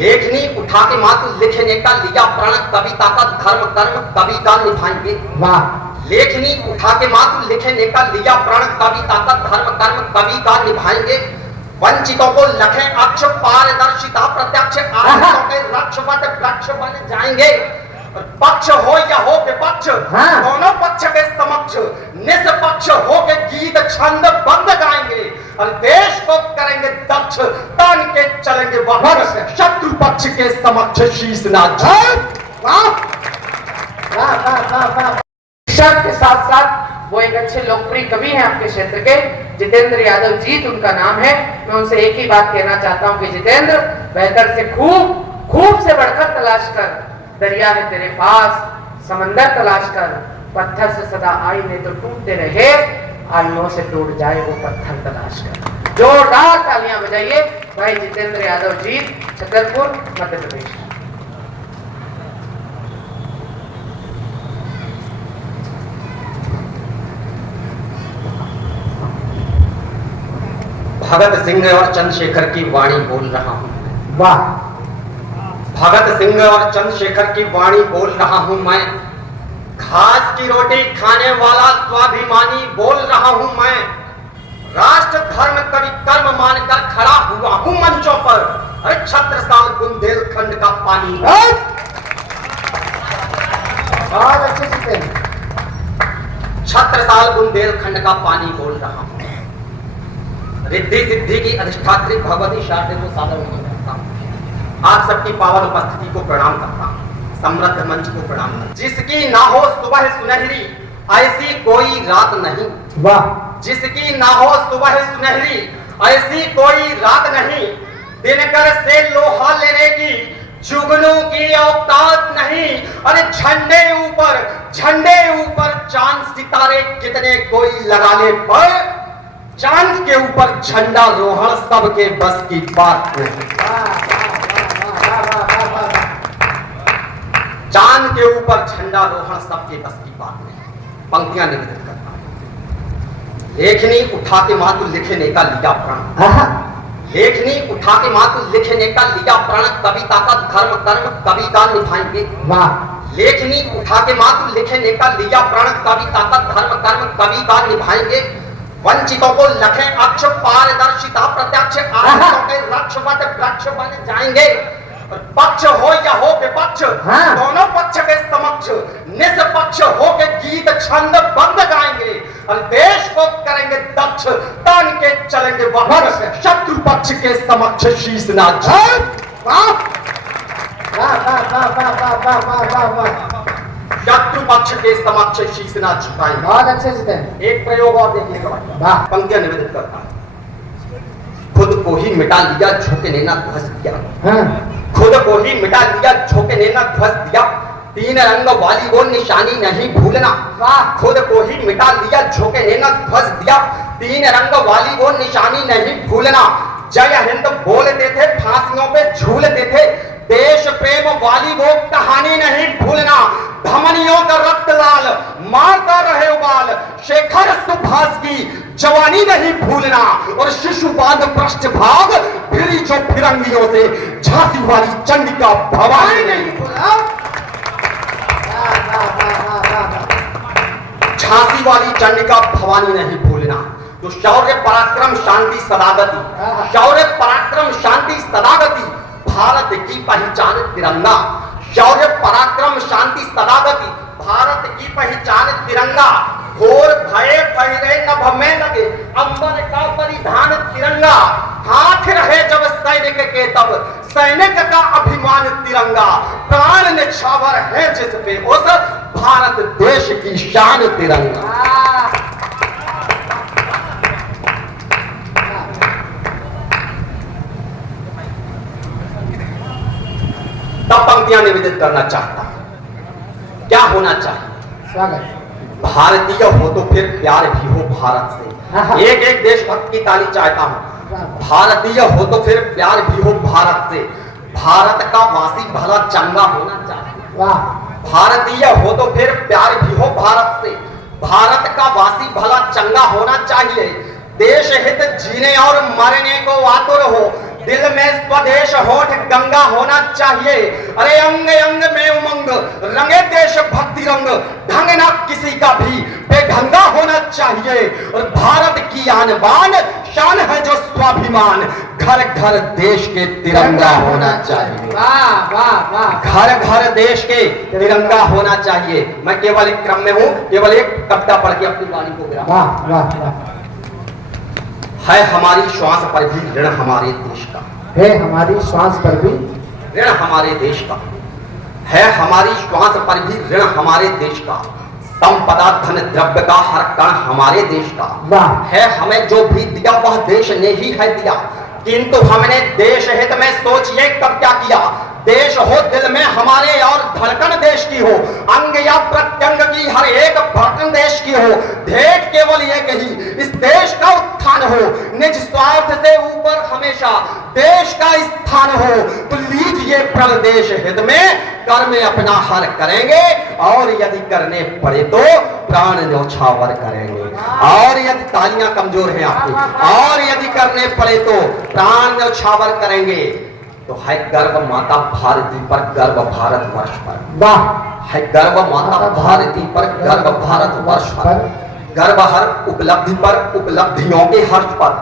लेखनी उठा के मातु लिखने का लिया प्रण, कविता का धर्म कर्म कवि का निभाएंगे। वाह। लेखनी उठा के मातु लिखने का लिया प्रण, कविता का धर्म कर्म कवि का निभाएंगे। वंचितों को लखें अक्ष, पारदर्शिता प्रत्यक्ष, आश्रितों के रक्षवत वृक्ष बन जाएंगे। पक्ष हो या हो विपक्ष, दोनों पक्ष के समक्ष निष्पक्ष हो के गीत छंद बंद गाएंगे और देश को करेंगे दक्ष, तान के चलेंगे वक्ष, शत्रु पक्ष के समक्ष शीश ना झुकाएं। शिक्षा के साथ साथ वो एक अच्छे लोकप्रिय कवि हैं आपके क्षेत्र के, जितेंद्र यादव जीत उनका नाम है। मैं उनसे एक ही बात कहना चाहता हूं कि जितेंद्र, बेहतर से खूब से बढ़कर तलाश कर, दरिया है तेरे पास समंदर तलाश कर, पत्थर से सदा आईने तो टूटते रहे, आईनों से टूट जाए वो पत्थर तलाश कर। जोरदार तालियां बजाइए भाई जितेंद्र यादव जीत, छतरपुर मध्य प्रदेश। भगत सिंह और चंद्रशेखर की वाणी बोल रहा हूं। वाह। भगत सिंह और चंद्रशेखर की वाणी बोल रहा हूं मैं, घास की रोटी खाने वाला स्वाभिमानी बोल रहा हूं मैं। राष्ट्र धर्म कवि कर्म मानकर खड़ा हुआ हूं मंचों पर, अरे छत्रसाल बुंदेलखंड का पानी। बहुत अच्छे से छत्रसाल बुंदेलखंड का पानी बोल रहा हूं। रिद्धि सिद्धि की अधिष्ठात्री भगवती शारदे को सादर नहीं करता हूं। आप सबकी पावन उपस्थिति को प्रणाम करता हूं, समृद्ध मंच को प्रणाम करता हूं। जिसकी ना हो सुबह सुनहरी ऐसी कोई रात नहीं। वाह। जिसकी ना हो सुबह सुनहरी ऐसी कोई रात नहीं, दिनकर से लोहा लेने की जुगनू की औकात नहीं। अरे झंडे ऊपर चांद सितारे कितने कोई लगाने पर, चांद के ऊपर झंडा रोहण सबके बस की बात नहीं। चांद के ऊपर झंडा रोहण सबके बस की बात नहीं। पंक्तियां निवेदित करता हूं। लेखनी उठा के मातु लिखने का लिया प्रण, लेखनी उठा के मातु लिखने का लिया प्रण, कविता का धर्म कर्म कवि का निभाएंगे। वाह। लेखनी उठा के मातु लिखने का लिया प्रण, कविता का धर्म कर्म कवि का निभाएंगे। वंचितों को लखें अक्ष, पारदर्शिता प्रत्यक्ष, आश्रितों के रक्षवत वृक्ष बन जाएंगे। पक्ष हो या हो विपक्ष, दोनों पक्ष के समक्ष निष्पक्ष हो के गीत छंद बंद गाएंगे और देश को करेंगे दक्ष, तान के चलेंगे वक्ष, शत्रु पक्ष के समक्ष शीश ना झुकाएं। शत्रु पक्ष के समक्ष शीश ना झुकाएं। बहुत अच्छे से एक प्रयोग और देखिएगा, पंक्तियां निवेदित करता हूं। खुद को ही मिटा लिया झोंके ने ना ध्वज दिया, खुद को ही मिटा लिया झोंके ने ना ध्वज दिया, तीन रंग वाली वो निशानी नहीं भूलना। खुद को ही मिटा लिया झोंके ने ना ध्वज दिया, तीन रंग वाली वो निशानी नहीं भूलना। जय हिंद बोलते थे, फांसियों पे झूलते थे, देश प्रेम वाली वो कहानी नहीं भूलना। धमनियों का रक्त लाल मारता रहे उबाल, शेखर सुभाष की जवानी नहीं भूलना। और शिशुपाद पृष्ठभाग फिरी जो फिरंगियों से, झांसी वाली चंडिका भवानी नहीं भूलना। झांसी वाली चंडिका भवानी नहीं भूलना। तो शौर्य पराक्रम शांति सदागति, शौर्य पराक्रम शांति सदागति, भारत की पहचान तिरंगा। शौर्य पराक्रम शांति सदागति, भारत की पहचान तिरंगा। घोर भय पहिरे नभ में लगे, अंबर का परिधान तिरंगा। हाथ रहे जब सैनिक के तब, सैनिक का अभिमान तिरंगा। प्राण निछावर है जिस पे उस, भारत देश की शान तिरंगा। तब पंक्तियां निवेदित करना चाहता हूं। क्या होना चाहिए? स्वागत। भारतीय हो तो फिर प्यार भी हो भारत से। एक एक देशभक्त की ताली चाहता हूं। भारतीय हो तो फिर प्यार भी हो भारत से, भारत का वासी भला चंगा होना चाहिए। भारतीय हो तो फिर प्यार भी हो भारत से, भारत का वासी भला चंगा होना चाहिए। देश हित जीने और मरने को आतुर हो, दिल में स्वदेश होठ गंगा होना चाहिए। अरे अंग अंग में उमंग रंगे देश भक्ति रंग, ढंग ना किसी का भी बेढंगा होना चाहिए। और भारत की आन बान शान है जो स्वाभिमान, घर घर देश के तिरंगा होना चाहिए। वाह वाह वाह, घर घर देश के तिरंगा होना चाहिए। मैं केवल एक क्रम में हूं, केवल एक कविता पढ़ के अपनी वाणी को विराम। वाह वाह वाह। है हमारी श्वास पर भी ऋण हमारे देश का, है हमारी श्वास पर भी ऋण हमारे देश का, है हमारी श्वास पर भी ऋण हमारे देश का, संपदा धन द्रव्य का हर कण हमारे देश का। वाह। है हमें जो भी दिया वह देश ने ही है दिया, किंतु हमने देश हित में सोचिए कब क्या किया। देश हो दिल में हमारे और धड़कन देश की हो, अंग या प्रत्यंग की हर एक धड़कन देश की हो। ध्येय केवल एक ही, इस देश का उत्थान हो, निज स्वार्थ से ऊपर हमेशा देश का स्थान हो। तो लीजिए प्रण देश हित में कर्म अपना हर करेंगे, और यदि करने पड़े तो प्राण न्यौछावर करेंगे। और यदि तालियां कमजोर हैं आपकी, और यदि करने पड़े तो प्राण न्यौछावर करेंगे। तो है गर्व माता भारती पर, गर्व भारतवर्ष पर। वाह। है गर्व माता भारती पर, गर्व भारतवर्ष पर। गर्व हर उपलब्धि पर, उपलब्धियों के हर्ष पर।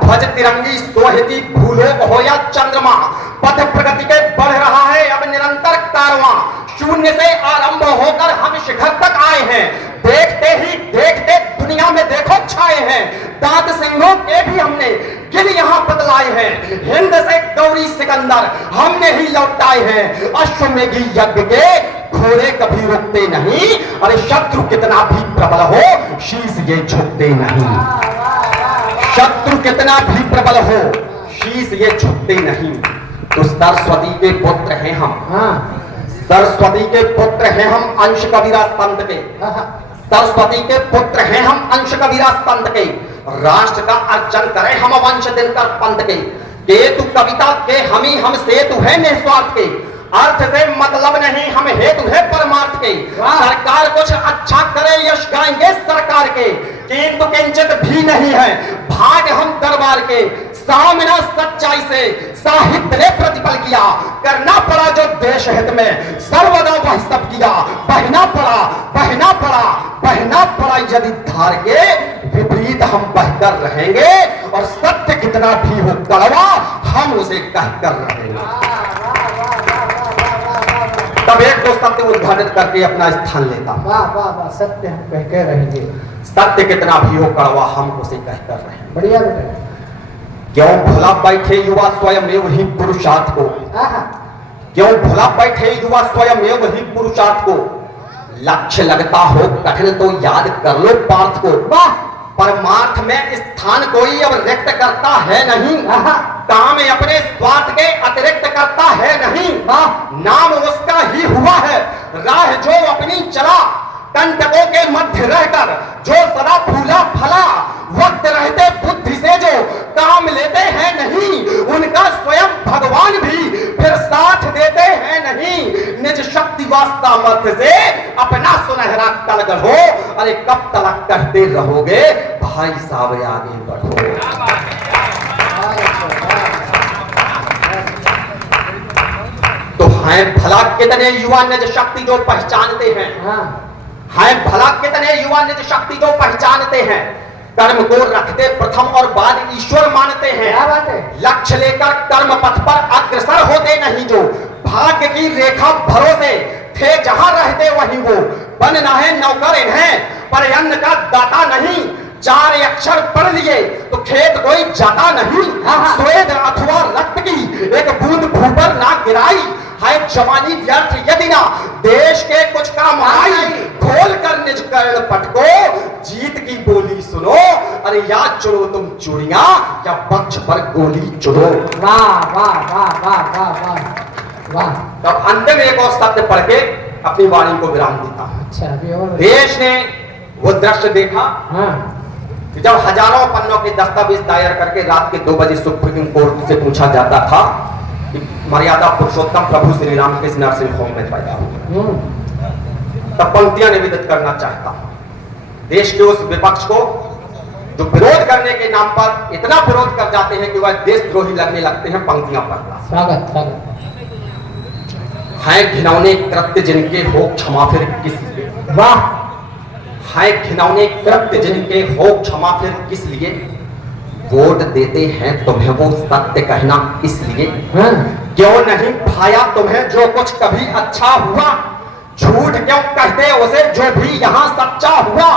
ध्वज तिरंगी सोहती भूलोक हो या चंद्रमा, पथ प्रगति के बढ़ रहा है अब निरंतर कारवां। शून्य से आरंभ होकर हम शिखर तक आए हैं, देखते ही देखते दुनिया में देखो छाए हैं। दांत सिंहों के भी हमने गिल यहाँ बदलाए हैं, हिंद से गौरी सिकंदर हमने ही लौटाए हैं। अश्वमेघी यज्ञ के घोड़े कभी रुकते नहीं, अरे शत्रु कितना भी प्रबल हो शीश ये झुकते नहीं। शत्रु कितना भी प्रबल हो शीश ये झुकते नहीं। तो सरस्वती के पुत्र हैं हम, सरस्वती के पुत्र हैं हम, अंश कबीरा संत के। सरस्वती के पुत्र हैं हम, अंश कबीरा संत के। राष्ट्र का अर्जन करें हम वंश दिनकर पंत के। केतु कविता के हम सेतु है निस्वार्थ के। अर्थ से मतलब नहीं हम हेतु है परमार्थ के। सरकार कुछ अच्छा करे यश गाएंगे सरकार के, किंतु किंचित भी नहीं है भाग हम दरबार के। सामना सच्चाई से साहित्य ने प्रतिपल किया, करना पड़ा जो देश हित में सर्वदा वह सब किया। बहना पड़ा बहना पड़ा बहना पड़ा यदि धार के, विपरीत हम बहकर रहेंगे, और सत्य कितना भी हो कड़वा हम उसे कहकर रहेंगे। तब एक दो सत्य उद्घाटित करके अपना स्थान लेता। वाह वाह वाह, सत्य हम कहकर रहेंगे, सत्य कितना भी हो कड़वा हम उसे कहकर रहेंगे। बढ़िया बेटा। क्यों भुला बैठे युवा स्वयं ही पुरुषार्थ को, क्यों भुला बैठे युवा स्वयं ही पुरुषार्थ को। लक्ष्य लगता हो कठिन तो याद कर लो पार्थ को। वाह। परमार्थ में स्थान कोई अब रिक्त करता है नहीं, काम अपने स्वार्थ के अतिरिक्त करता है नहीं। नाम उसका ही हुआ है राह जो अपनी चला, कंटकों के मध्य रहकर जो सदा फूला फला। वक्त रहते बुद्धि से जो काम लेते हैं नहीं, उनका स्वयं भगवान भी फिर साथ देते हैं नहीं। निज शक्ति व सामर्थ्य से अपना सुनहरा कल गढ़ो, अरे कब तक कहते रहोगे भाई साहब आगे बढ़ो। तो हैं भला कितने युवा निज शक्ति जो पहचानते हैं, हैं भला कितने युवा निज शक्ति जो पहचानते हैं। कर्म को रखते प्रथम और बाद ईश्वर मानते हैं। क्या बात है। लक्ष्य लेकर कर्म पथ पर अग्रसर होते नहीं जो, भाग्य की रेखा भरोसे थे जहां रहते वहीं वो। बनना है नौकर इन्हें पर अन्न का दाता नहीं, चार अक्षर पढ़ लिए तो खेत कोई जाता नहीं। स्वेद अथवा रक्त की एक बूंद भू पर ना गिराई, है जवानी व्यर्थ यदि ना देश के कुछ काम आई। खोल कर निज कर्ण पट को जीत की बोली सुनो, अरे याद चुनो तुम चूड़ियां या पक्ष पर गोली चुनो। वाह वाह वाह वाह वाह वाह वाह। तब अंतिम एक और शब्द पढ़ के अपनी वाणी को विराम देता हूं। अच्छा, अभी और देश ने वो दृश्य देखा कि जब हजारों पन्नों के दस्तावेज दायर करके रात के 2 बजे सुप्रीम कोर्ट से पूछा जाता था कि मर्यादा पुरुषोत्तम प्रभु श्री रामकृष्ण नरसिंह होम में पैदा हुए। तब पंक्तियां निवेदित करना चाहता हूं देश के उस विपक्ष को जो विरोध करने के नाम पर इतना विरोध कर जाते हैं कि वह देशद्रोही लगने लगते हैं पंक्तियां पढ़ना। स्वागत स्वागत। हैं घिनौने कृत्य जिनके हो क्षमा फिर किस लिए। वाह। हैं घिनौने कृत्य जिनके हो क्षमा फिर किस लिए। वोट देते हैं तुम्हें वो सत्य कहना इसलिए। हाँ। क्यों नहीं भाया तुम्हें जो कुछ कभी अच्छा हुआ। झूठ क्यों कहते उसे जो भी यहाँ सच्चा हुआ।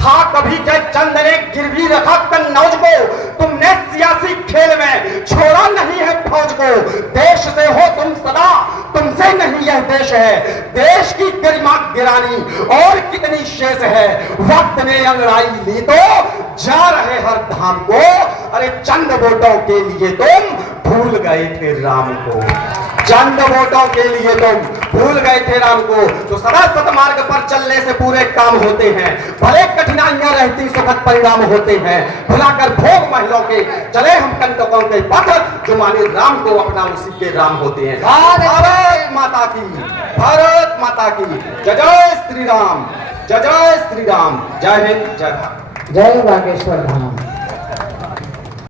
था कभी जयचंद ने गिरवी रखा कन्नौज को। तुमने सियासी खेल में छोड़ा नहीं है फौज को। देश से हो तुम सदा तुमसे नहीं यह देश है। देश की गरिमा गिरानी और कितनी शेष है। वक्त ने अंगड़ाई ली तो जा रहे हर धाम को। अरे चंद वोटों के लिए तुम भूल गए थे राम को। चंद वोटों के लिए तुम भूल गए थे राम को। तो सदा सतमार्ग पर चलने से पूरे काम होते हैं। भले कठिनाइयां रहती सुखद परिणाम होते हैं। भुलाकर भोग महलों के चले हम कंटकों के पथ। जो माने राम को अपना उसी के राम होते हैं। भारत माता की, भारत माता की जय जय श्री राम, जय जय श्री राम। जय हिंद, जय भारत। जय बागेश्वर धाम।